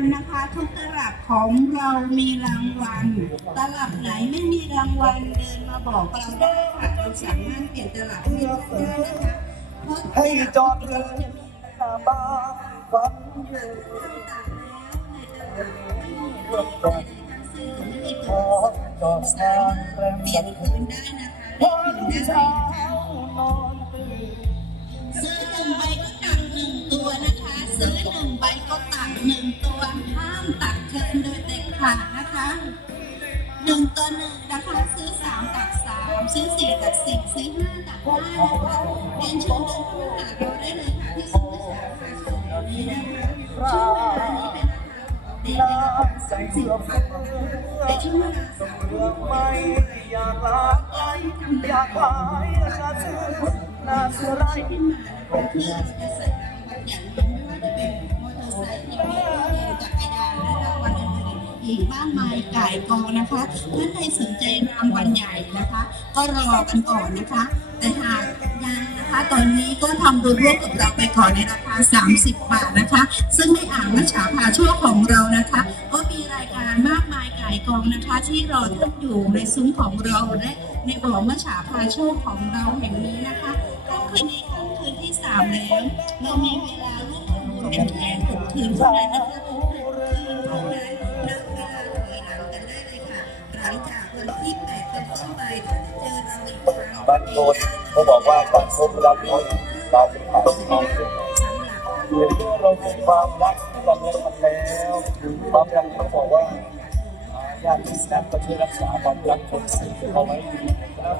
ลนะคะ ทุกตลับของเรามีรางวัล ตลับไหนไม่มีรางวัลเดินมาบอกเราได้ค่ะเราสามารถเปลี่ยนตลับให้เราได้นะคะให้จอดเรือจะมีหน้าบ้านฝันยืนต่างๆแล้วในตลับเพื่อจอดทั้งสิ้นเปลี่ยนคืนได้นะคะพอรุ่งเช้านอนตื่นซื้อหนึ่งใบก็ตักหนึ่งตัวนะคะ ซื้อหนึ่งใบก็ตักหนึ่ง โดยเด็ดขาดนะคะหนึ่งต่อหนึ่งนะคะซื้อสามตักสามซื้อสี่ตักสี่ซื้อห้าตักห้านะคะเรียนเชิญเดินเข้ามาหาเราได้เลยค่ะที่ศูนย์สาขาสองนี้นะคะช่วงเวลานี้เป็นราคาปกติในราคาสามสิบบาทแต่ช่วงเวลาสามเรื่องไม่อยากลาไปอยากขายราคาซื้อน่าเสียดายขึ้นมานะคะเพื่อเราจะใส่รางวัลอย่าง อีกมากมายก่ายกองนะคะท่านใดสนใจรางวัลใหญ่นะคะ ก็รอกันก่อนนะคะ แต่หากยังนะคะตอนนี้ก็ทำบุญร่วมกับเราไปก่อนในราคา 30 บาทนะคะ ซึ่งในอ่างมัชฉาพาโชคของเรานะคะ ก็มีรายการมากมายก่ายกองนะคะ ที่รอท่านอยู่ในซุ้มของเราและในบ่อมัชฉาพาโชคของเราแห่งนี้นะคะค่ำคืนนี้ค่ำคืนที่สามแล้วเรามีเวลาร่วมทำบุญกันแค่หกคืนเท่านั้นนะคะ บ้านโนนเขาบอกว่าบ้านโนรับน้อยตาเป็นปากน้องสำหรับเมื่อเรามีความรักที่เราเลิกกันแล้วบางอย่างเขาบอกว่าญาติที่นักก็ช่วยรักษาความรักคนสิ่งเอาไว้นะครับ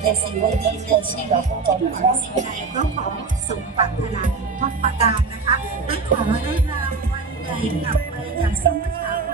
แต่สิ่งดีๆในชีวิตหวังสิ่งใดก็ขอสมปรารถนาทุกประการนะคะและขอได้รางวัลใหญ่กลับไปอย่างสมชา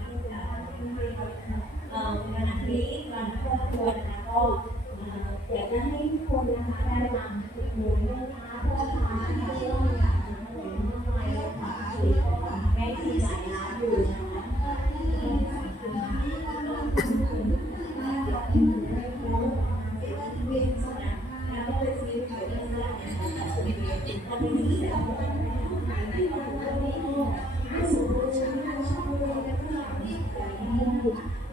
งานนี้วันครอบครัวนะคะก็อยากจะให้ทุกคนนะคะได้มาติดหูนะคะ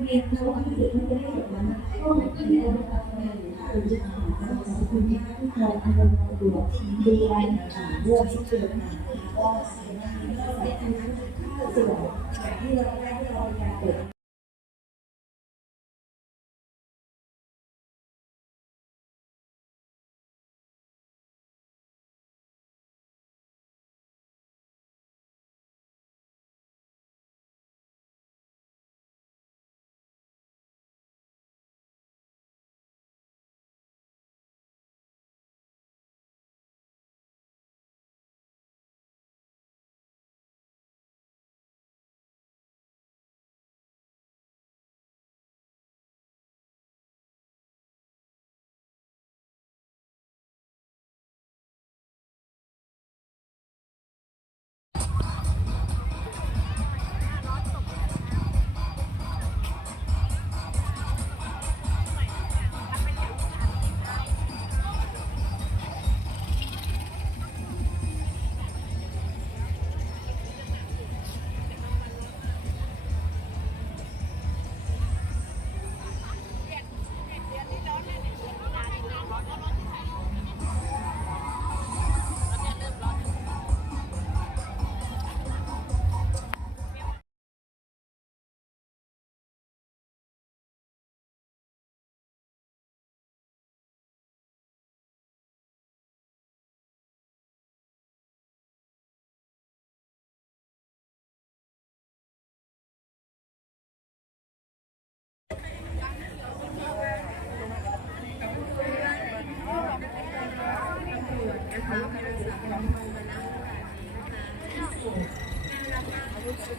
เรียนรู้ว่าสิ่งที่ได้จากนั้นก็เป็นที่เราทำงานหรือจะหาขอบคุณที่ทุกคนอารมณ์สะดวกดูแลต่างๆด้วยที่เจอปัญหาก็สามารถที่จะใส่ทั้งนั้นข้าวสวยที่เราได้ที่เราอยากเกิด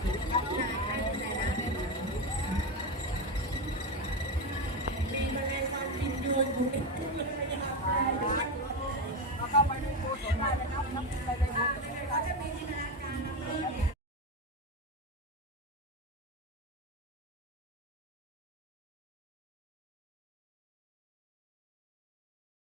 มีอะไรทรายกิงโยนอยู่ในตู้เลย